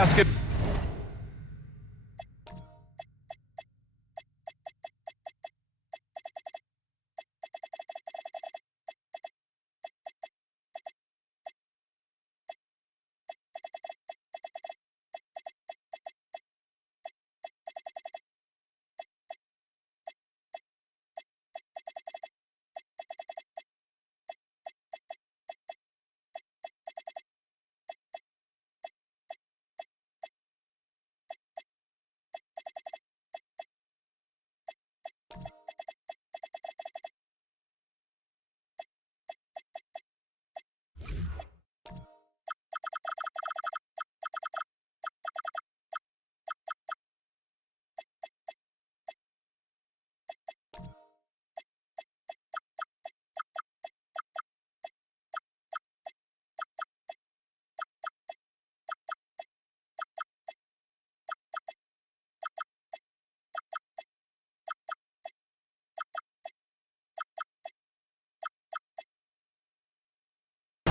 basket.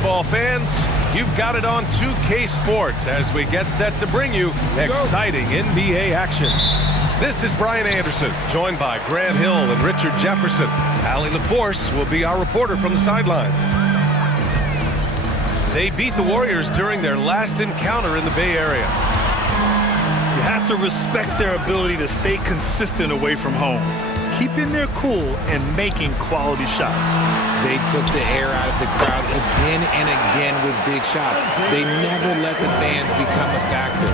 Ball fans, you've got it on 2K Sports as we get set to bring you exciting NBA action. This is Brian Anderson, joined by Grant Hill and Richard Jefferson. Allie LaForce will be our reporter from the sideline. They beat the Warriors during their last encounter in the Bay Area. You have to respect their ability to stay consistent away from home, keeping their cool and making quality shots. They took the air out of the crowd again and again with big shots. They never let the fans become a factor.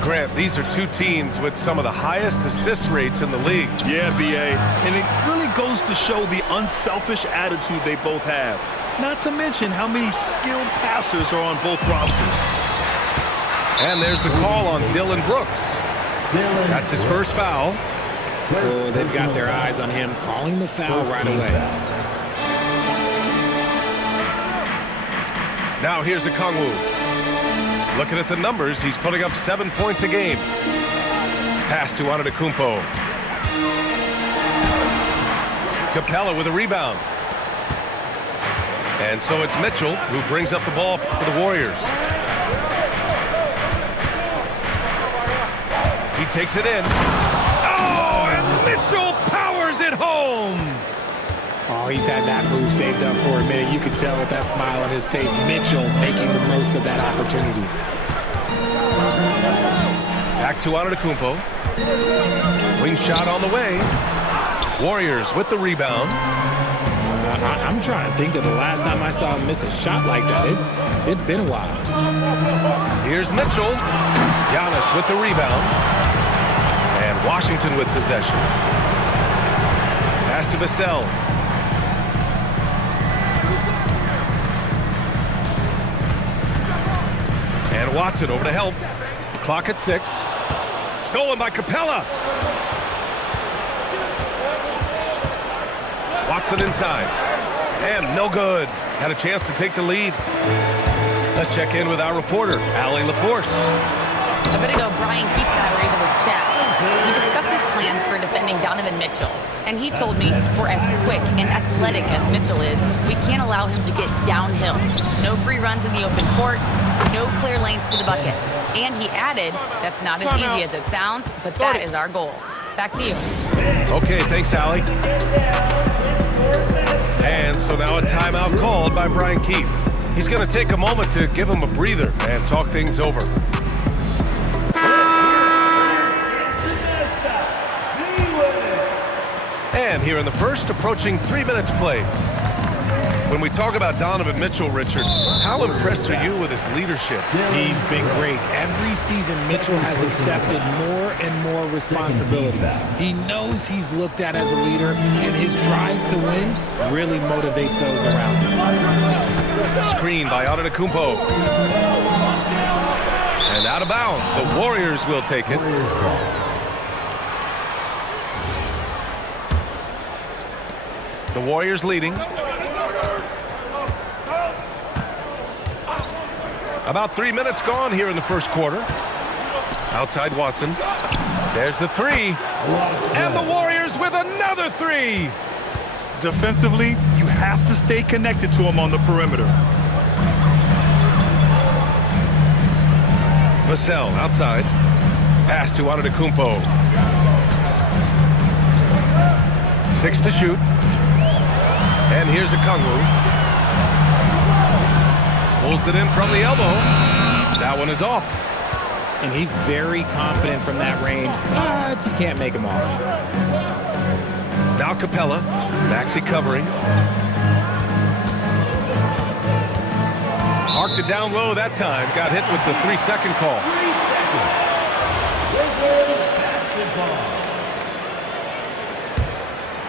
Grant, these are two teams with some of the highest assist rates in the league. Yeah, B.A., and it really goes to show the unselfish attitude they both have. Not to mention how many skilled passers are on both rosters. And there's the call on Dylan Brooks. That's his first foul. Oh, they've got their eyes on him, calling the foul right away. Now here's Okongwu. Looking at the numbers, he's putting up 7 points a game. Pass to Antetokounmpo. Capella with a rebound. And so it's Mitchell who brings up the ball for the Warriors. He takes it in. Oh, and Mitchell powers it home! Oh, he's had that move saved up for a minute. You could tell with that smile on his face, Mitchell making the most of that opportunity. Back to Antetokounmpo. Wing shot on the way. Warriors with the rebound. I'm trying to think of the last time I saw him miss a shot like that. It's been a while. Here's Mitchell. Giannis with the rebound. And Washington with possession. Pass to Vassell. And Watson over to help. Clock at 6. Stolen by Capella. Watson inside. And no good. Had a chance to take the lead. Let's check in with our reporter, Allie LaForce. A bit ago, Brian Keith and I were able to chat. We discussed his plans for defending Donovan Mitchell. And he told me, for as quick and athletic as Mitchell is, we can't allow him to get downhill. No free runs in the open court, no clear lanes to the bucket. And he added, that's not as easy as it sounds, but that is our goal. Back to you. Okay, thanks, Allie. And so now a timeout called by Brian Keith. He's going to take a moment to give him a breather and talk things over. And here in the first, approaching 3 minutes played. When we talk about Donovan Mitchell, Richard, how impressed are you with his leadership? He's been great. Every season, Mitchell has accepted more and more responsibility. He knows he's looked at as a leader, and his drive to win really motivates those around him. Screen by Antetokounmpo. And out of bounds. The Warriors will take it. The Warriors leading. About 3 minutes gone here in the first quarter. Outside Watson. There's the three. And the Warriors with another three. Defensively, you have to stay connected to him on the perimeter. Vassell outside. Pass to Antetokounmpo. 6 to shoot. And here's Okongwu. Pulls it in from the elbow. That one is off. And he's very confident from that range, but you can't make him off. Now Capella. Maxey covering. Marked it down low that time. Got hit with the 3-second call.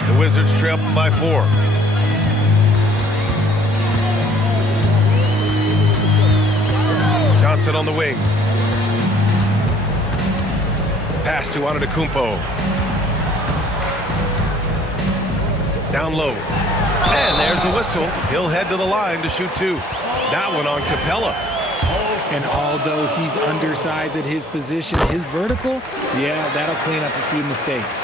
The Wizards trail by 4. Johnson on the wing. Pass to Antetokounmpo. Down low. And there's a whistle. He'll head to the line to shoot 2. That one on Capella. And although he's undersized at his position, his vertical, yeah, that'll clean up a few mistakes.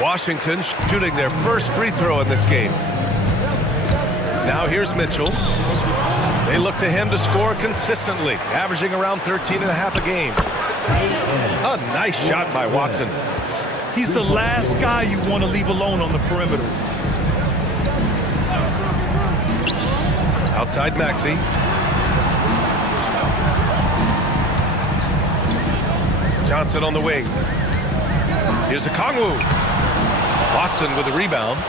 Washington shooting their first free throw in this game. Now here's Mitchell. They look to him to score consistently, averaging around 13.5 a game. A nice shot by Watson. He's the last guy you want to leave alone on the perimeter. Outside Maxey. Johnson on the wing. Here's Okongwu. Watson with the rebound.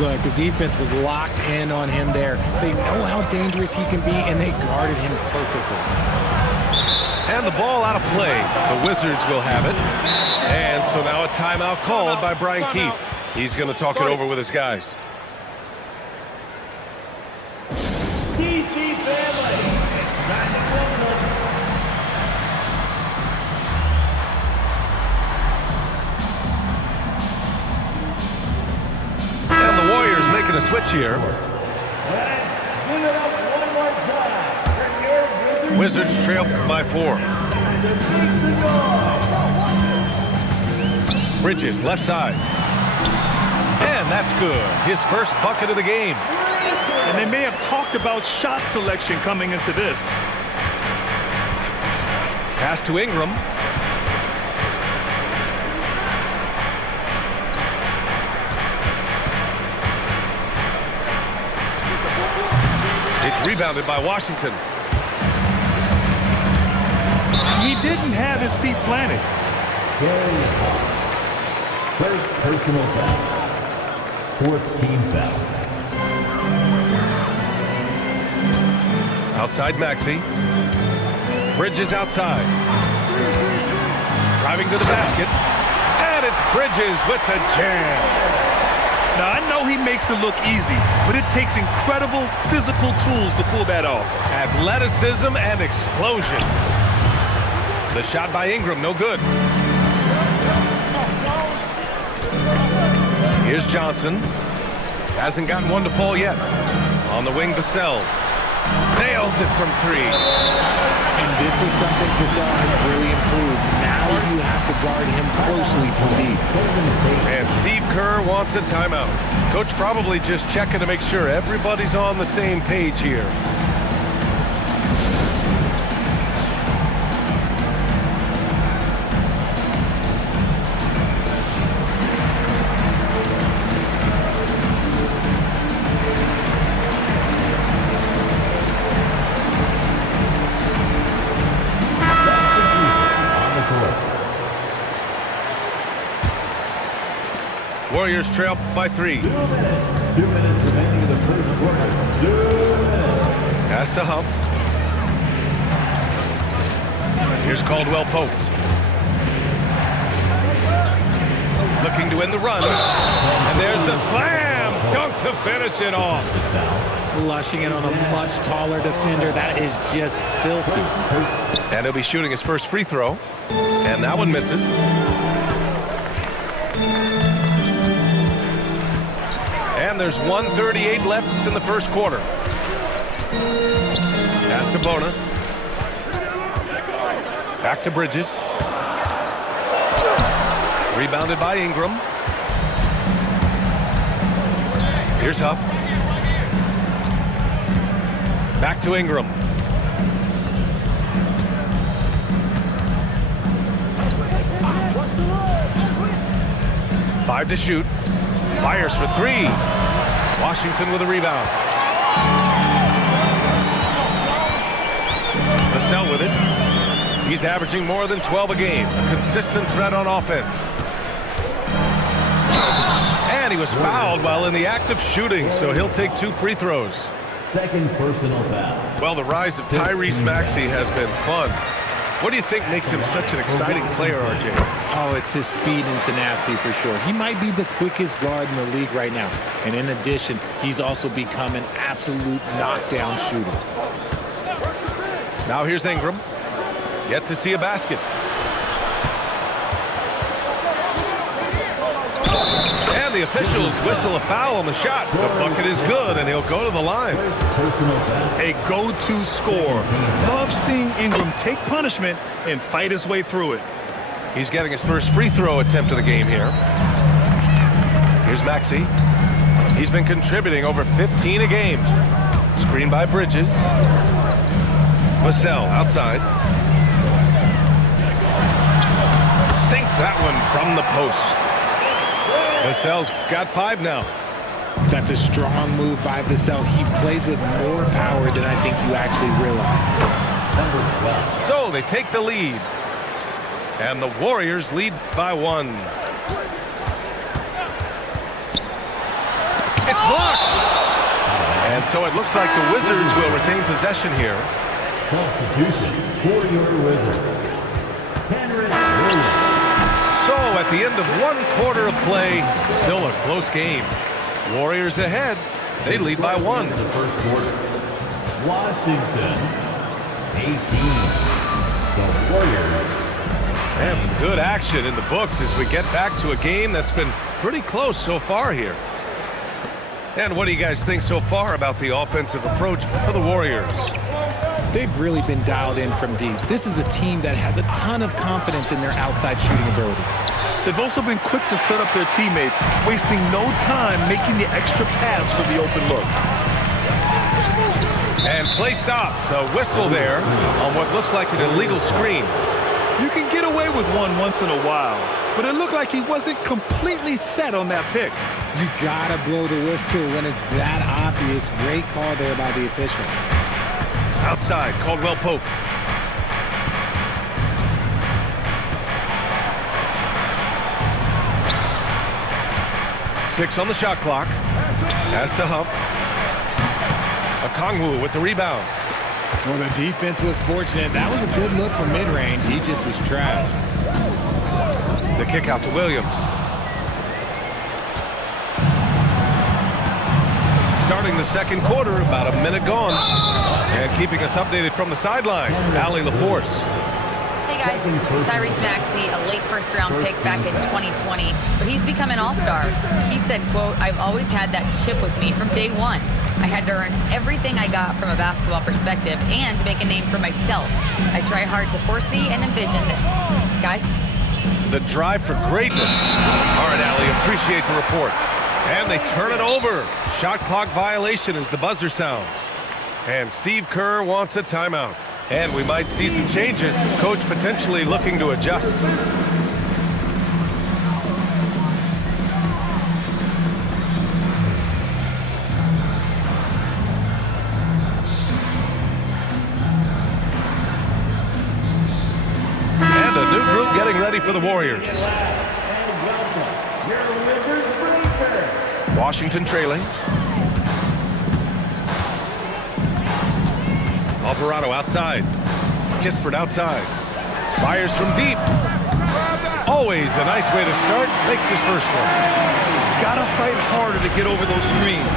Look, the defense was locked in on him there. They know how dangerous he can be, and they guarded him perfectly. And the ball out of play. The Wizards will have it. And so now a timeout called by Brian Keefe. He's going to talk it over with his guys. And the Warriors making a switch here. Wizards trail by 4. Bridges left side. And that's good. His first bucket of the game. And they may have talked about shot selection coming into this. Pass to Ingram. It's rebounded by Washington. He didn't have his feet planted. First personal foul. 4th team foul. Outside Maxey. Bridges outside. Driving to the basket. And it's Bridges with the jam. Now, I know he makes it look easy, but it takes incredible physical tools to pull that off. Athleticism and explosion. The shot by Ingram, no good. Here's Johnson. Hasn't gotten one to fall yet. On the wing, Vassell. Nails it from 3. And this is something Vassell has really improved. Now you have to guard him closely from deep. And Steve Kerr wants a timeout. Coach probably just checking to make sure everybody's on the same page here. Warriors trail by 3. 2 minutes. 2 minutes remaining in the first quarter. 2 minutes. Pass to Huff. Here's Caldwell Pope. Looking to end the run. And there's the slam dunk to finish it off. Flushing it on a much taller defender. That is just filthy. And he'll be shooting his first free throw. And that one misses. And there's 1:38 left in the first quarter. Pass to Bona. Back to Bridges. Rebounded by Ingram. Here's Huff. Back to Ingram. 5 to shoot. Fires for 3. Washington with a rebound. Vassell with it. He's averaging more than 12 a game. A consistent threat on offense. And he was fouled while in the act of shooting, so he'll take 2 free throws. Second personal foul. Well, the rise of Tyrese Maxey has been fun. What do you think makes him such an exciting player, RJ? Oh, it's his speed and tenacity for sure. He might be the quickest guard in the league right now. And in addition, he's also become an absolute knockdown shooter. Now here's Ingram. Yet to see a basket. And the officials whistle a foul on the shot. The bucket is good, and he'll go to the line. A go-to scorer. Love seeing Ingram take punishment and fight his way through it. He's getting his first free throw attempt of the game here. Here's Maxey. He's been contributing over 15 a game. Screen by Bridges. Vassell outside. Sinks that one from the post. Vassell's got 5 now. That's a strong move by Vassell. He plays with more power than I think you actually realize. So they take the lead. And the Warriors lead by 1. It's blocked! And so it looks like the Wizards will retain possession here. Substitution for your Wizards. So at the end of 1 quarter of play, still a close game. Warriors ahead. They lead by 1. The first quarter. Washington 18. The Warriors. And some good action in the books as we get back to a game that's been pretty close so far here. And what do you guys think so far about the offensive approach for the Warriors? They've really been dialed in from deep. This is a team that has a ton of confidence in their outside shooting ability. They've also been quick to set up their teammates, wasting no time making the extra pass for the open look. And play stops. A whistle there on what looks like an illegal screen. You can get away with one once in a while, but it looked like he wasn't completely set on that pick. You gotta blow the whistle when it's that obvious. Great call there by the official. Outside, Caldwell Pope. Six on the shot clock. Pass to Huff. Okongwu with the rebound. Well, the defense was fortunate. That was a good look from mid-range. He just was trapped. The kick out to Williams. Starting the second quarter, about a minute gone. And keeping us updated from the sideline, Allie LaForce. Hey guys, Tyrese Maxey, a late first-round pick back in 2020, but he's become an all-star. He said, quote, "I've always had that chip with me from day one. I had to earn everything I got from a basketball perspective and make a name for myself. I try hard to foresee and envision this." Guys? The drive for greatness. All right, Allie, appreciate the report. And they turn it over. Shot clock violation as the buzzer sounds. And Steve Kerr wants a timeout. And we might see some changes. Coach potentially looking to adjust. And a new group getting ready for the Warriors. Washington trailing. Alvarado outside. Kispert outside. Fires from deep. Always a nice way to start. Makes his first one. Gotta fight harder to get over those screens.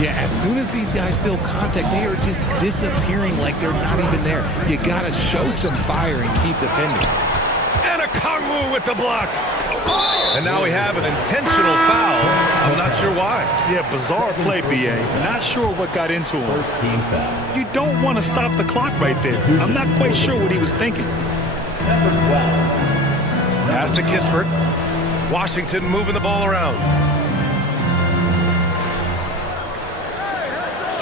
Yeah, as soon as these guys feel contact, they are just disappearing like they're not even there. You gotta show some fire and keep defending. And Okongwu with the block. And now we have an intentional foul. I'm not sure why. Yeah, bizarre play, BA. Not sure what got into him. First team foul. You don't want to stop the clock right there. I'm not quite sure what he was thinking. Number 12. Pass to Kispert. Washington moving the ball around.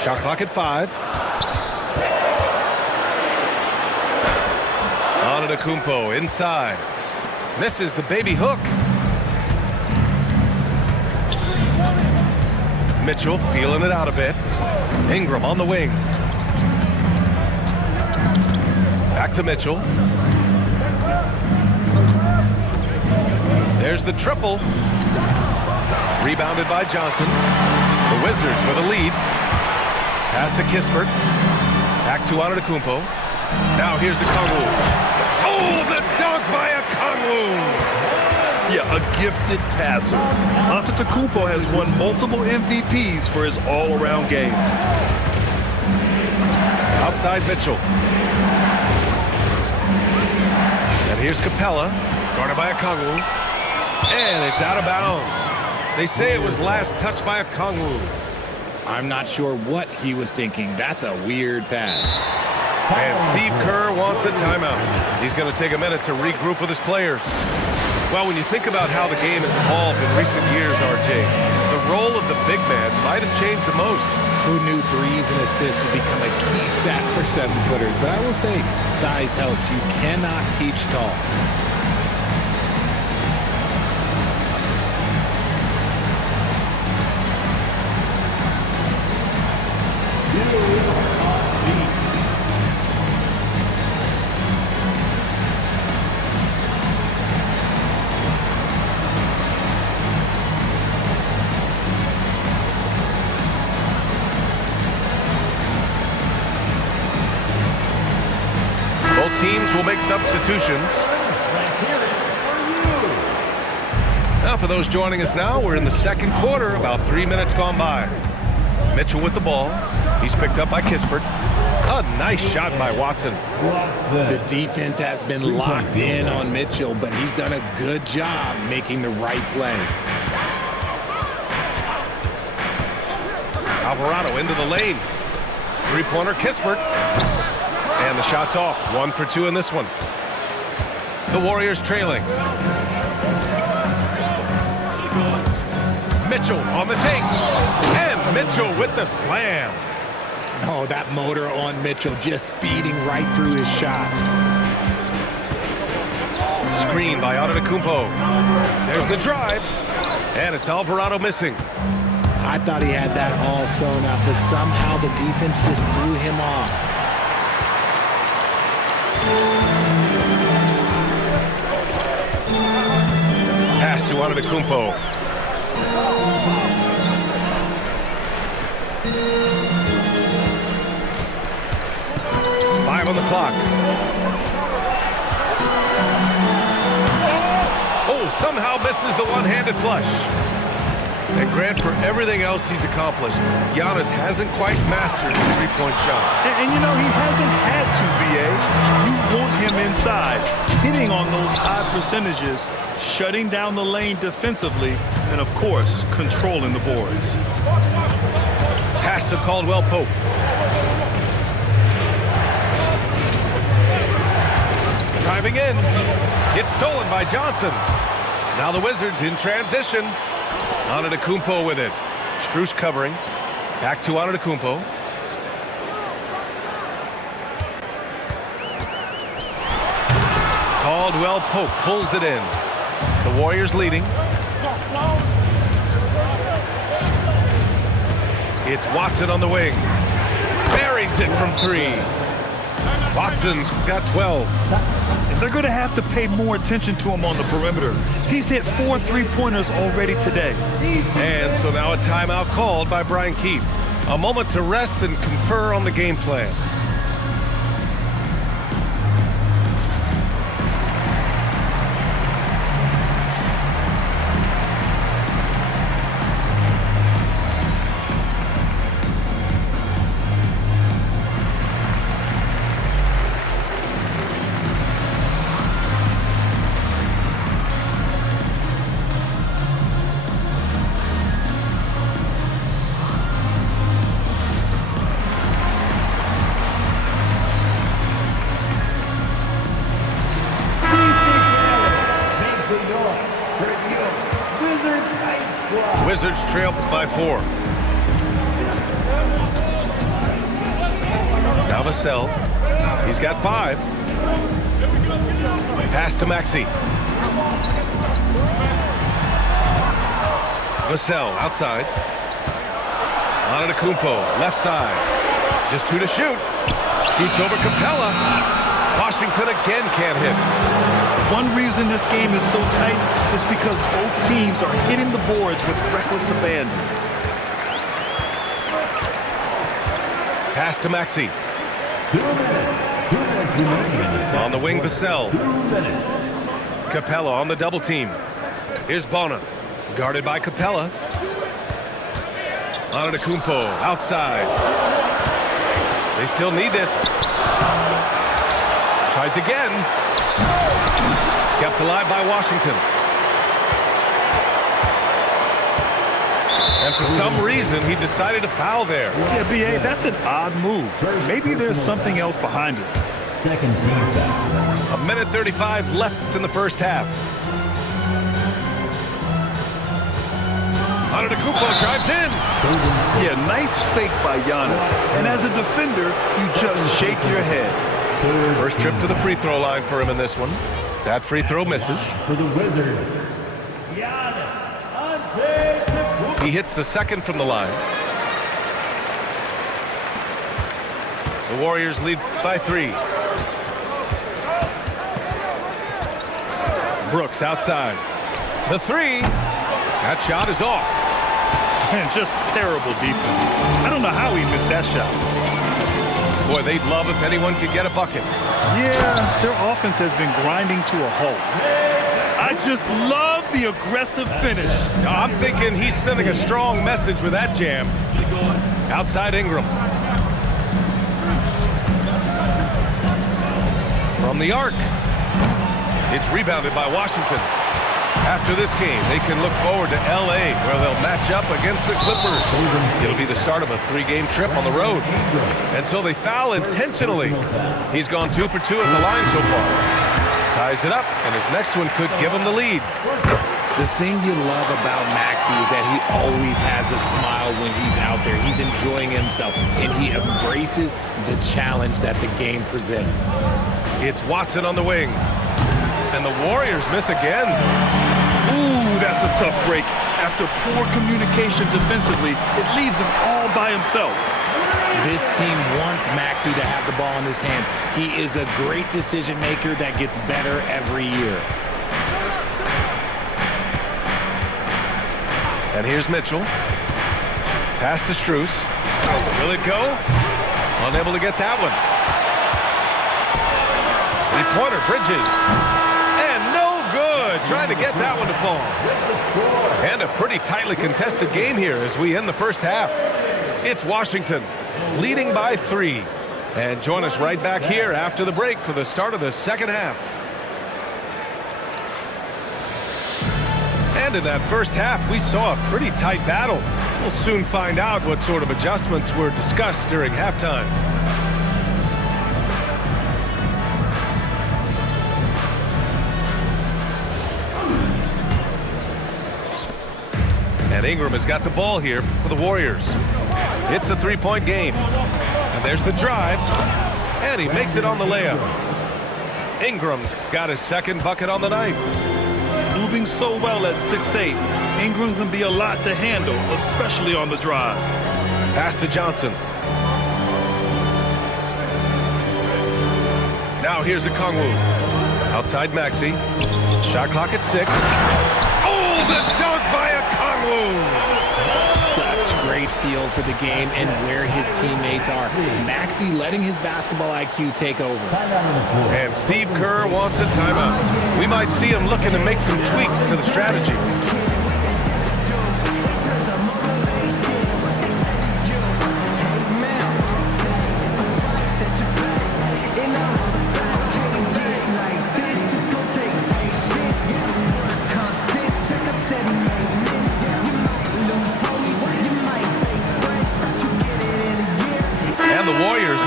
Shot clock at 5. Antetokounmpo inside. Misses the baby hook. Mitchell feeling it out a bit. Ingram on the wing. Back to Mitchell. There's the triple. Rebounded by Johnson. The Wizards with a lead. Pass to Kispert. Back to Antetokounmpo. Now here's Okongwu. Oh, the dunk by Okongwu! Yeah, a gifted passer. Antetokounmpo has won multiple MVPs for his all-around game. Outside Mitchell. And here's Capella, guarded by Okongwu. And it's out of bounds. They say it was last touched by Okongwu. I'm not sure what he was thinking. That's a weird pass. And Steve Kerr wants a timeout. He's going to take a minute to regroup with his players. Well, when you think about how the game has evolved in recent years, RJ, the role of the big man might have changed the most. Who knew threes and assists would become a key stat for 7-footers? But I will say, size helps. You cannot teach tall. Both teams will make substitutions. Now for those joining us now, we're in the second quarter, about 3 minutes gone by. Mitchell with the ball. He's picked up by Kispert. A nice shot by Watson. The defense has been locked in on Mitchell, but he's done a good job making the right play. Alvarado into the lane. Three-pointer Kispert. And the shot's off. 1 for 2 in this one. The Warriors trailing. Mitchell on the take. And Mitchell with the slam. Oh, that motor on Mitchell just speeding right through his shot. Screen by Antetokounmpo. There's the drive. And it's Alvarado missing. I thought he had that all sewn up, but somehow the defense just threw him off. Pass to Antetokounmpo. On the clock. Oh, somehow misses the one-handed flush. And Grant, for everything else he's accomplished, Giannis hasn't quite mastered the three-point shot. And you know, he hasn't had to, B.A. You want him inside, hitting on those high percentages, shutting down the lane defensively, and, of course, controlling the boards. Pass to Caldwell Pope. Driving in. It's stolen by Johnson. Now the Wizards in transition. Antetokounmpo with it. Strus covering. Back to Antetokounmpo. Caldwell Pope pulls it in. The Warriors leading. It's Watson on the wing. Buries it from 3. Watson's got 12. They're going to have to pay more attention to him on the perimeter. He's hit 4 3-pointers already today. And so now a timeout called by Brian Keefe. A moment to rest and confer on the game plan. Wizards trail by 4. Now Vassell. He's got 5. Pass to Maxey. Vassell outside. Antetokounmpo, left side. Just 2 to shoot. Shoots over Capella. Washington again can't hit. One reason this game is so tight is because both teams are hitting the boards with reckless abandon. Pass to Maxey. 2 minutes. 2 minutes remaining in the second On the wing, quarter. Vassell. 2 minutes. Capella on the double team. Here's Bona. Guarded by Capella. Antetokounmpo outside. They still need this. Tries again. Kept alive by Washington. And for some reason, he decided to foul there. Yeah, B.A., that's an odd move. Maybe there's something else behind it. Second team foul. 1:35 left in the first half. Antetokounmpo drives in. Yeah, nice fake by Giannis. And as a defender, you just shake your head. First trip to the free throw line for him in this one. That free throw misses. For the Wizards, Giannis Antetokounmpo. He hits the second from the line. The Warriors lead by 3. Brooks outside. The 3. That shot is off. And just terrible defense. I don't know how he missed that shot. Boy, they'd love if anyone could get a bucket. Yeah, their offense has been grinding to a halt. I just love the aggressive finish. I'm thinking he's sending a strong message with that jam. Outside Ingram. From the arc. It's rebounded by Washington. After this game, they can look forward to L.A., where they'll match up against the Clippers. It'll be the start of a 3-game trip on the road. And so they foul intentionally. He's gone 2 for 2 at the line so far. Ties it up, and his next one could give him the lead. The thing you love about Maxey is that he always has a smile when he's out there. He's enjoying himself, and he embraces the challenge that the game presents. It's Watson on the wing. And the Warriors miss again. Ooh, that's a tough break. After poor communication defensively, it leaves him all by himself. This team wants Maxey to have the ball in his hands. He is a great decision maker that gets better every year. And here's Mitchell. Pass to Strus. Will it go? Unable to get that one. 3-pointer, Bridges. And no good. Trying to get that one to fall. And a pretty tightly contested game here as we end the first half. It's Washington leading by 3. And join us right back here after the break for the start of the second half. And in that first half, we saw a pretty tight battle. We'll soon find out what sort of adjustments were discussed during halftime. And Ingram has got the ball here for the Warriors. It's a 3-point game. And there's the drive. And he makes it on the layup. Ingram's got his second bucket on the night. Moving so well at 6'8", Ingram can be a lot to handle, especially on the drive. Pass to Johnson. Now here's a Kongwu. Outside Maxey. Shot clock at 6. Oh, the dunk by a Kongwu! Such great feel for the game and where his teammates are. Maxey letting his basketball IQ take over. And Steve Kerr wants a timeout. We might see him looking to make some tweaks to the strategy.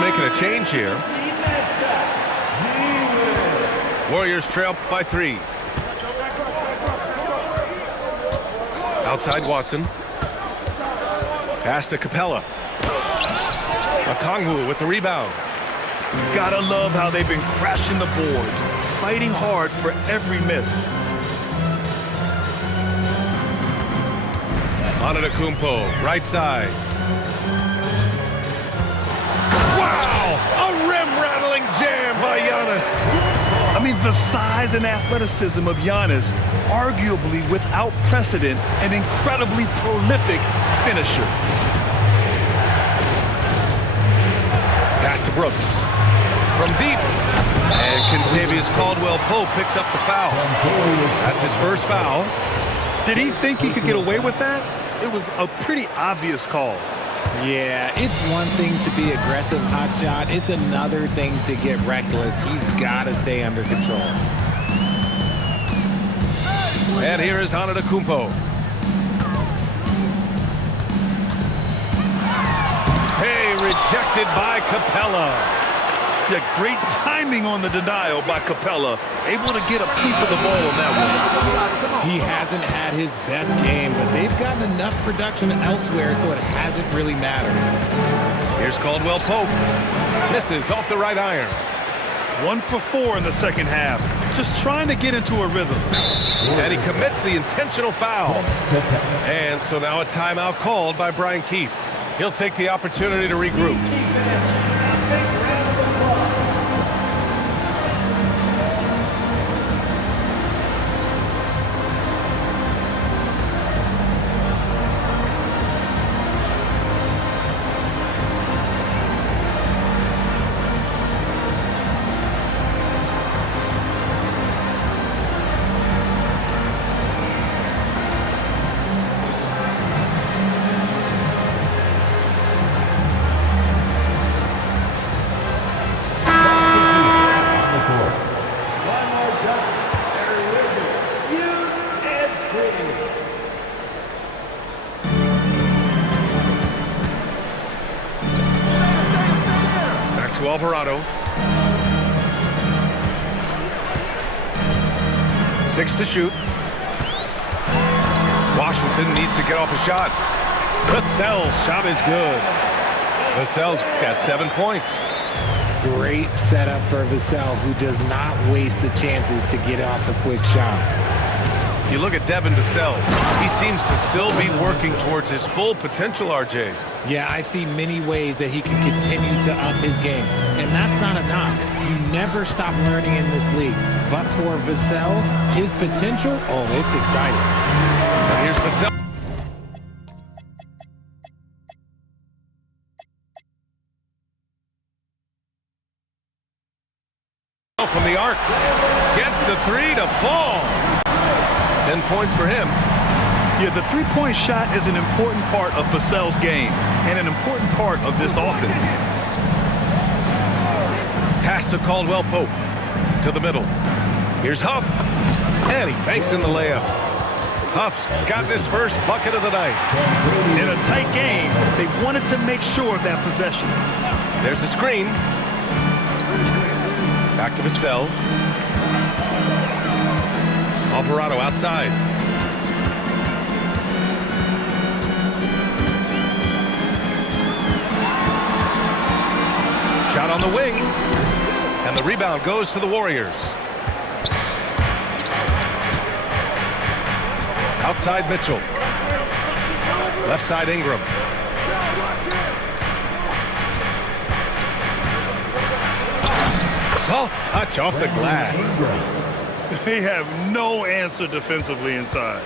Making a change here. Warriors trail by 3. Outside Watson. Pass to Capella. Okongwu with the rebound. Gotta love how they've been crashing the boards, fighting hard for every miss. Antetokounmpo, right side. A rim-rattling jam by Giannis. I mean, the size and athleticism of Giannis, arguably without precedent, an incredibly prolific finisher. Pass to Brooks. From deep. And Kentavious Caldwell-Pope picks up the foul. That's his first foul. Did he think he could get away with that? It was a pretty obvious call. Yeah, it's one thing to be aggressive, hotshot. It's another thing to get reckless. He's got to stay under control. And here is Antetokounmpo. Hey, rejected by Capella. Yeah, great timing on the denial by Capella. Able to get a piece of the ball on that one. He hasn't had his best game, but they've gotten enough production elsewhere, so it hasn't really mattered. Here's Caldwell-Pope. Misses off the right iron. 1 for 4 in the second half. Just trying to get into a rhythm. And he commits the intentional foul. And so now a timeout called by Brian Keefe. He'll take the opportunity to regroup. Alvarado. 6 to shoot. Washington needs to get off a shot. Vassell's shot is good. Vassell's got 7 points. Great setup for Vassell, who does not waste the chances to get off a quick shot. You look at Devin Vassell. He seems to still be working towards his full potential, RJ. Yeah, I see many ways that he can continue to up his game. And that's not a knock. You never stop learning in this league. But for Vassell, his potential, oh, it's exciting. And here's Vassell. From the arc. Gets the 3 to fall. 10 points for him. Yeah, the three-point shot is an important part of Vassell's game and an important part of this offense. Pass to Caldwell-Pope to the middle. Here's Huff, and he banks in the layup. Huff's got his first bucket of the night. In a tight game, they wanted to make sure of that possession. There's the screen. Back to Vassell. Alvarado outside. Shot on the wing, and the rebound goes to the Warriors. Outside Mitchell. Left side Ingram. Soft touch off the glass. They have no answer defensively inside.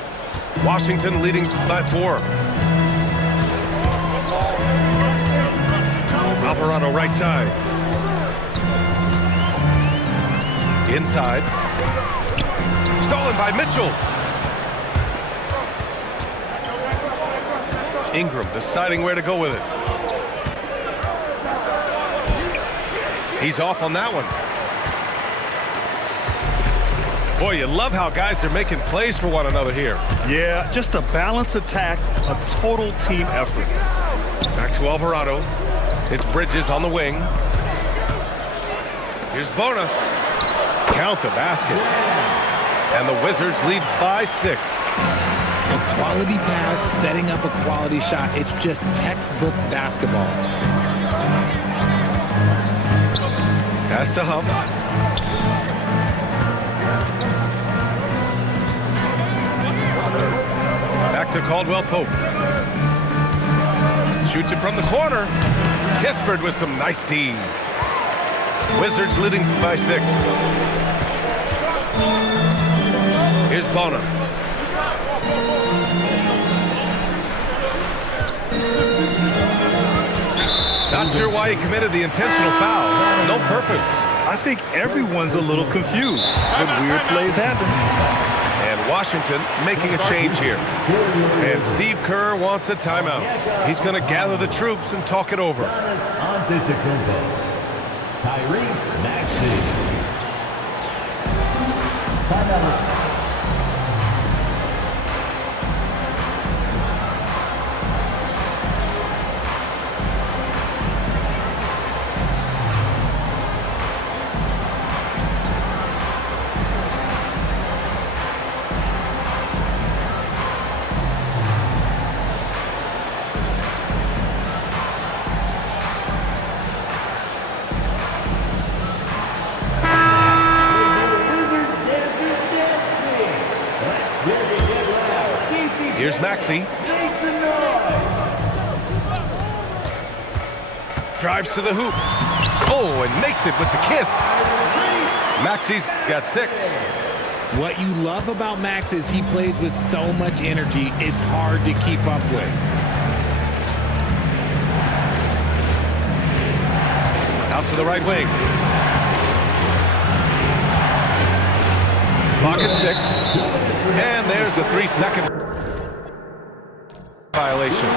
Washington leading by 4. Alvarado right side. Inside. Stolen by Mitchell. Ingram deciding where to go with it. He's off on that one. Boy, you love how guys are making plays for one another here. Yeah, just a balanced attack, a total team effort. Back to Alvarado. It's Bridges on the wing. Here's Bona. Count the basket. And the Wizards lead by 6. A quality pass, setting up a quality shot. It's just textbook basketball. Pass to Huff. Back to Caldwell-Pope. Shoots it from the corner. Kispert with some nice D. Wizards leading by 6. Here's Bonham. Not sure why he committed the intentional foul. No purpose. I think everyone's a little confused, but weird plays happen. And Washington making a change here. And Steve Kerr wants a timeout. He's going to gather the troops and talk it over. Tyrese Maxey. Timeout. Here's Maxey. Drives to the hoop. Oh, and makes it with the kiss. Maxey's got 6. What you love about Max is he plays with so much energy, it's hard to keep up with. Out to the right wing. Clock at 6. And there's a 3-second violation.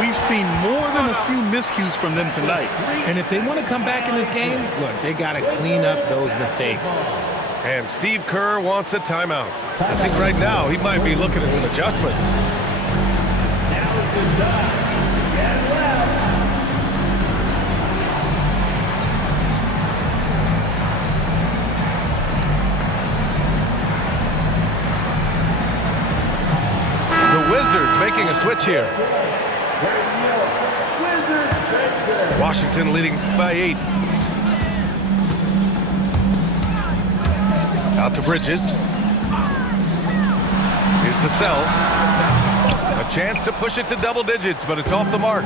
We've seen more than a few miscues from them tonight. And if they want to come back in this game, look, they got to clean up those mistakes. And Steve Kerr wants a timeout. I think right now he might be looking at some adjustments. The Wizards making a switch here. Washington leading by 8. Out to Bridges. Here's the cell. A chance to push it to double digits, but it's off the mark.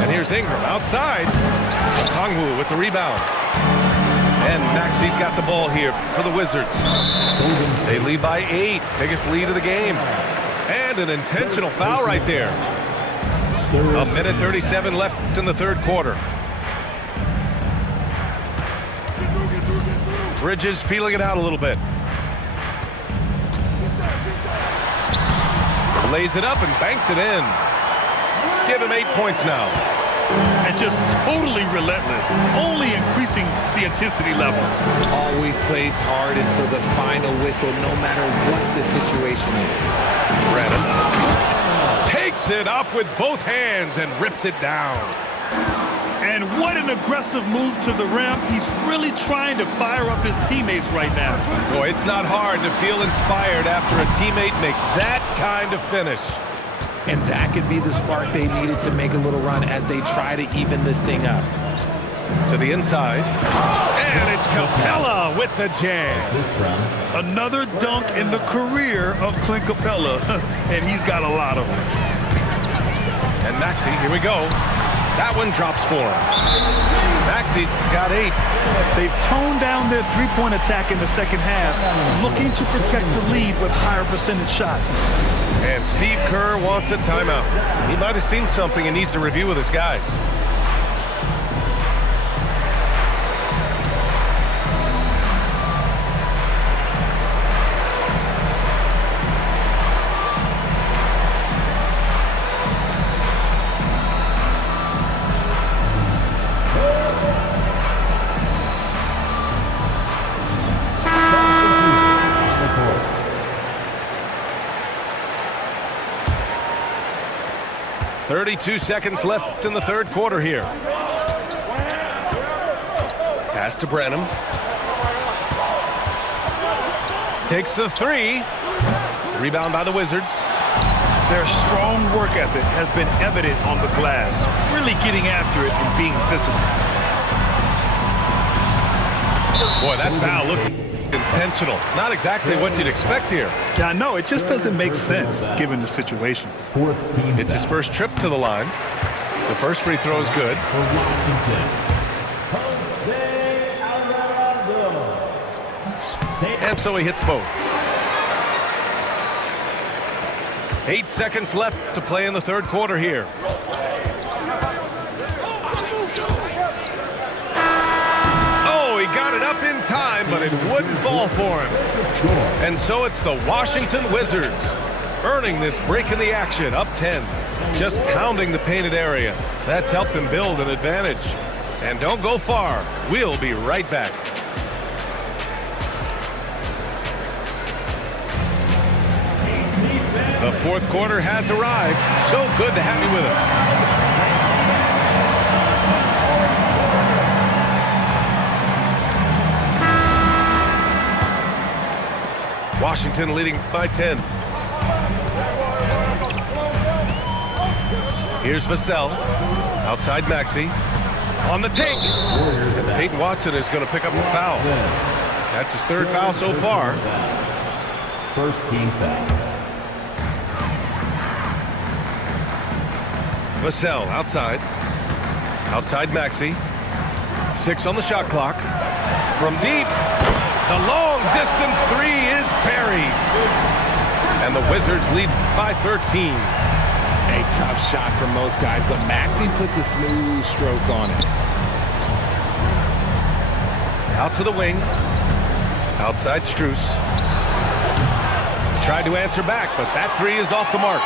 And here's Ingram outside. Kongwu with the rebound. And Maxey's got the ball here for the Wizards. They lead by 8. Biggest lead of the game. And an intentional foul right there. A minute 37 left in the third quarter. Bridges feeling it out a little bit. Lays it up and banks it in. Give him 8 points now. And just totally relentless, only increasing the intensity level. Always plays hard until the final whistle, no matter what the situation is. Brennan takes it up with both hands and rips it down. And what an aggressive move to the rim. He's really trying to fire up his teammates right now. Boy, it's not hard to feel inspired after a teammate makes that kind of finish. And that could be the spark they needed to make a little run as they try to even this thing up. To the inside. And it's Capella with the jam. Another dunk in the career of Clint Capella. And he's got a lot of them. And Maxey, here we go. That one drops for him. Maxey's got 8. They've toned down their three-point attack in the second half, looking to protect the lead with higher percentage shots. And Steve Kerr wants a timeout. He might have seen something and needs to review with his guys. .32 seconds left in the third quarter here. Pass to Brenham. Takes the 3. Rebound by the Wizards. Their strong work ethic has been evident on the glass, really getting after it and being physical. Boy, that foul looked intentional. Not exactly what you'd expect here. Yeah, I know. It just doesn't make sense given the situation. It's his first trip to the line. The first free throw is good. And so he hits both. 8 seconds left to play in the third quarter here. Oh, he got it up in time, but it wouldn't fall for him. And so it's the Washington Wizards earning this break in the action, up 10. Just pounding the painted area. That's helped them build an advantage. And don't go far. We'll be right back. The fourth quarter has arrived. So good to have you with us. Washington leading by 10. Here's Vassell. Outside Maxey. On the take. And Peyton Watson is going to pick up the foul. That's his third foul so far. First team foul. Vassell outside. Outside Maxey. 6 on the shot clock. From deep. The long distance three is buried. And the Wizards lead by 13. A tough shot for most guys, but Maxey puts a smooth stroke on it. Out to the wing. Outside Strus. Tried to answer back, but that three is off the mark.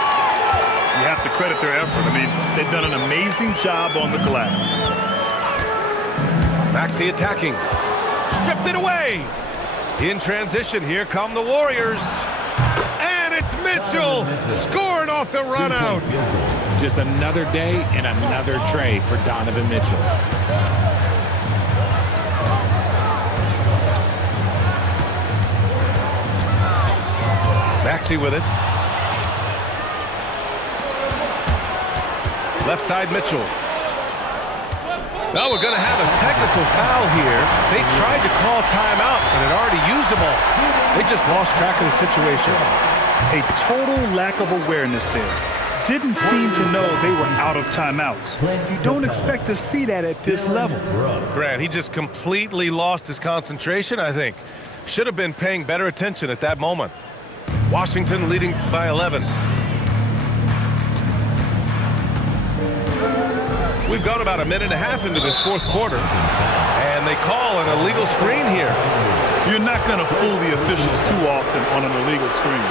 You have to credit their effort. I mean, they've done an amazing job on the glass. Maxey attacking. Stripped it away. In transition, here come the Warriors. And it's Mitchell scoring off the run out. Just another day and another tray for Donovan Mitchell. Maxey with it. Left side Mitchell. Now we're going to have a technical foul here. They tried to call timeout, but had already used them all. They just lost track of the situation. A total lack of awareness there. Didn't seem to know they were out of timeouts. You don't expect to see that at this level. Grant, he just completely lost his concentration, I think. Should have been paying better attention at that moment. Washington leading by 11. We've gone about a minute and a half into this fourth quarter, and they call an illegal screen here. You're not going to fool the officials too often on an illegal screen.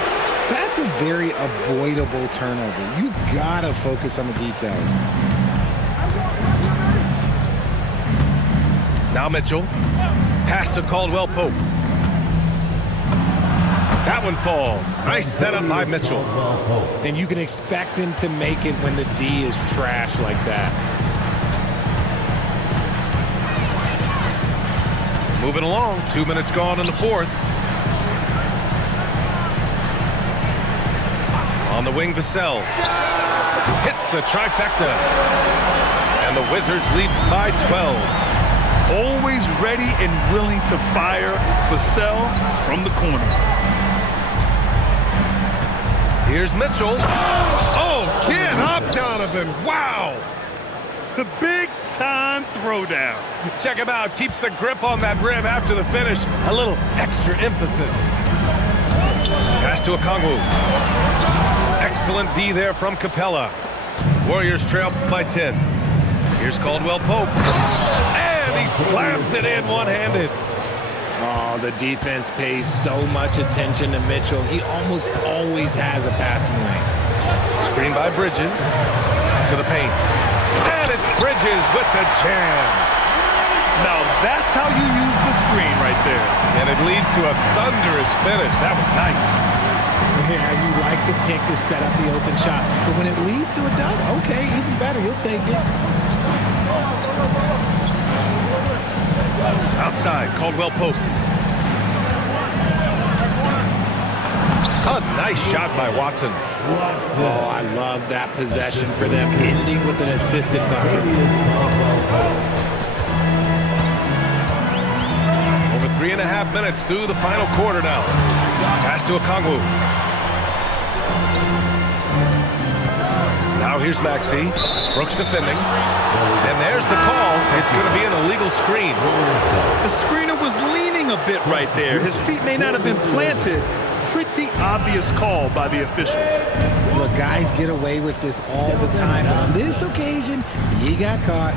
That's a very avoidable turnover. You gotta focus on the details. Now Mitchell. Pass to Caldwell Pope. That one falls. Nice setup by Mitchell. And you can expect him to make it when the D is trash like that. Moving along. 2 minutes gone in the fourth. On the wing, Vassell. Hits the trifecta. And the Wizards lead by 12. Always ready and willing to fire Vassell from the corner. Here's Mitchell. Oh, get up, Donovan. Wow. The big-time throwdown. Check him out. Keeps the grip on that rim after the finish. A little extra emphasis. Pass to Okongwu. Excellent D there from Capella. Warriors trail by 10. Here's Caldwell Pope. And he slams it in one-handed. Oh, the defense pays so much attention to Mitchell. He almost always has a passing lane. Screen by Bridges. To the paint. And it's Bridges with the jam. Now that's how you use the screen right there. And it leads to a thunderous finish. That was nice. Yeah, you like the pick to set up the open shot. But when it leads to a dunk, okay, even better. You'll take it. Outside, Caldwell Pope. A nice shot by Watson. Oh, I love that possession for them, ending with an assisted bucket. Over 3.5 minutes through the final quarter now. Pass to Okongwu. Now here's Maxey. Brooks defending. And there's the call. It's going to be an illegal screen. The screener was leaning running a bit right there. His feet may not have been planted. Pretty obvious call by the officials. Look, guys get away with this all the time, but on this occasion, he got caught.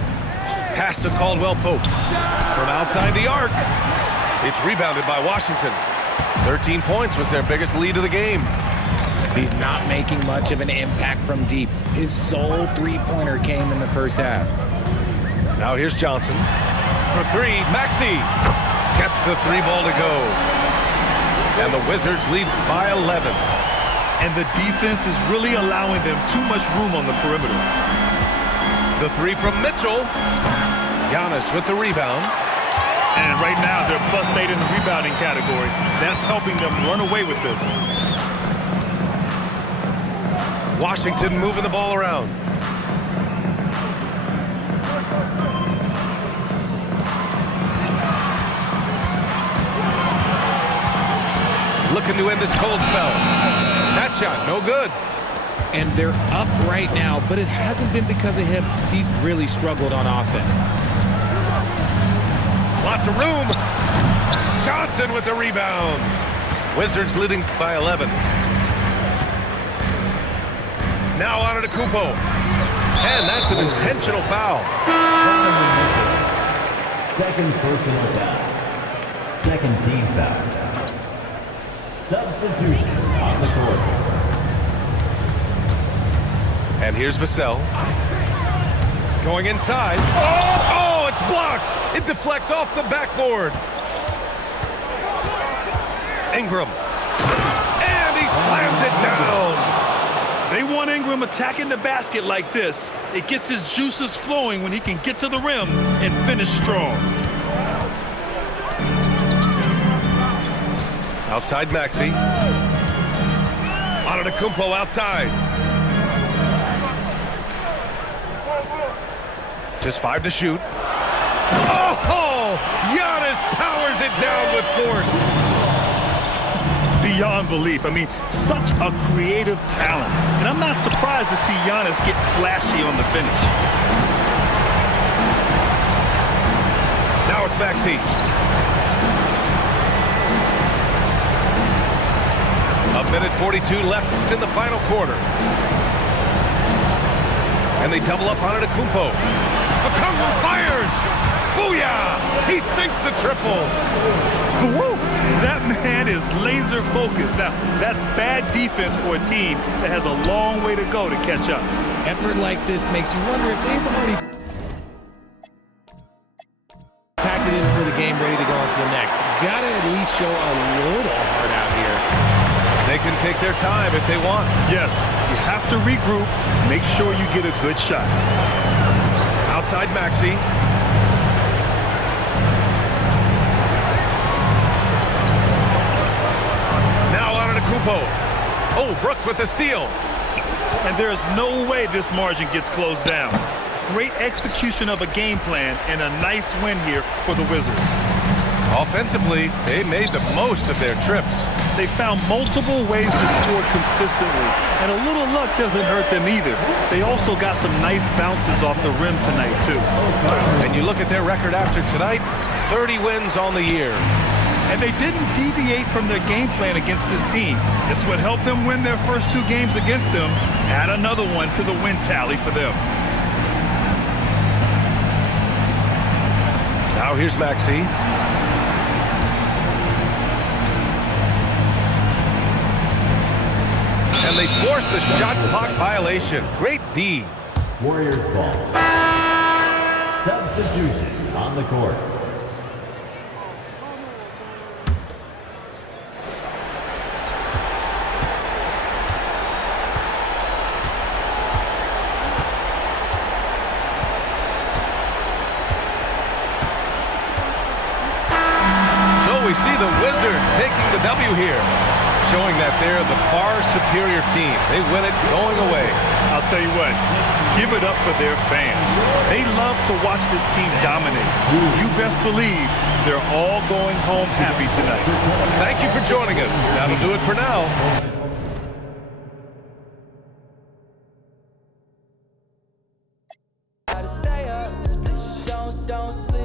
Pass to Caldwell Pope. From outside the arc. It's rebounded by Washington. 13 points was their biggest lead of the game. He's not making much of an impact from deep. His sole three-pointer came in the first half. Now here's Johnson. For three, Maxey gets the three ball to go. And the Wizards lead by 11. And the defense is really allowing them too much room on the perimeter. The three from Mitchell. Giannis with the rebound. And right now, they're +8 in the rebounding category. That's helping them run away with this. Washington moving the ball around. Looking to end this cold spell. That shot, no good. And they're up right now, but it hasn't been because of him. He's really struggled on offense. Lots of room. Johnson with the rebound. Wizards leading by 11. Now on to Kupo. And that's an intentional foul. Second personal foul. Second team foul. Substitution on the court. And here's Vassell. Going inside. Oh, it's blocked. It deflects off the backboard. Ingram. And he slams it down. They want Ingram attacking the basket like this. It gets his juices flowing when he can get to the rim and finish strong. Outside Maxey. Antetokounmpo outside. Just 5 to shoot. Oh! Giannis powers it down with force. Beyond belief. I mean, such a creative talent. And I'm not surprised to see Giannis get flashy on the finish. Now it's Maxey. A minute 42 left in the final quarter. And they double up on Antetokounmpo. Antetokounmpo fires! Booyah! He sinks the triple. Woo! That man is laser focused. Now, that's bad defense for a team that has a long way to go to catch up. Effort like this makes you wonder if they've already packed it in for the game, ready to go on to the next. Gotta at least show a little heart out here. They can take their time if they want. Yes, you have to regroup, make sure you get a good shot. Outside Maxey. Now on Antetokounmpo. Oh, Brooks with the steal. And there's no way this margin gets closed down. Great execution of a game plan and a nice win here for the Wizards. Offensively, they made the most of their trips. They found multiple ways to score consistently, and a little luck doesn't hurt them either. They also got some nice bounces off the rim tonight, too. And you look at their record after tonight, 30 wins on the year. And they didn't deviate from their game plan against this team. It's what helped them win their first 2 games against them. Add another one to the win tally for them. Now here's Maxey. And they force the shot clock violation. Great D. Warriors ball. Substitution on the court. So we see the Wizards taking the W here, showing that they're the far superior team. They win it going away. I'll tell you what, give it up for their fans. They love to watch this team dominate. You best believe they're all going home happy tonight. Thank you for joining us. That'll do it for now. Gotta stay up, don't sleep.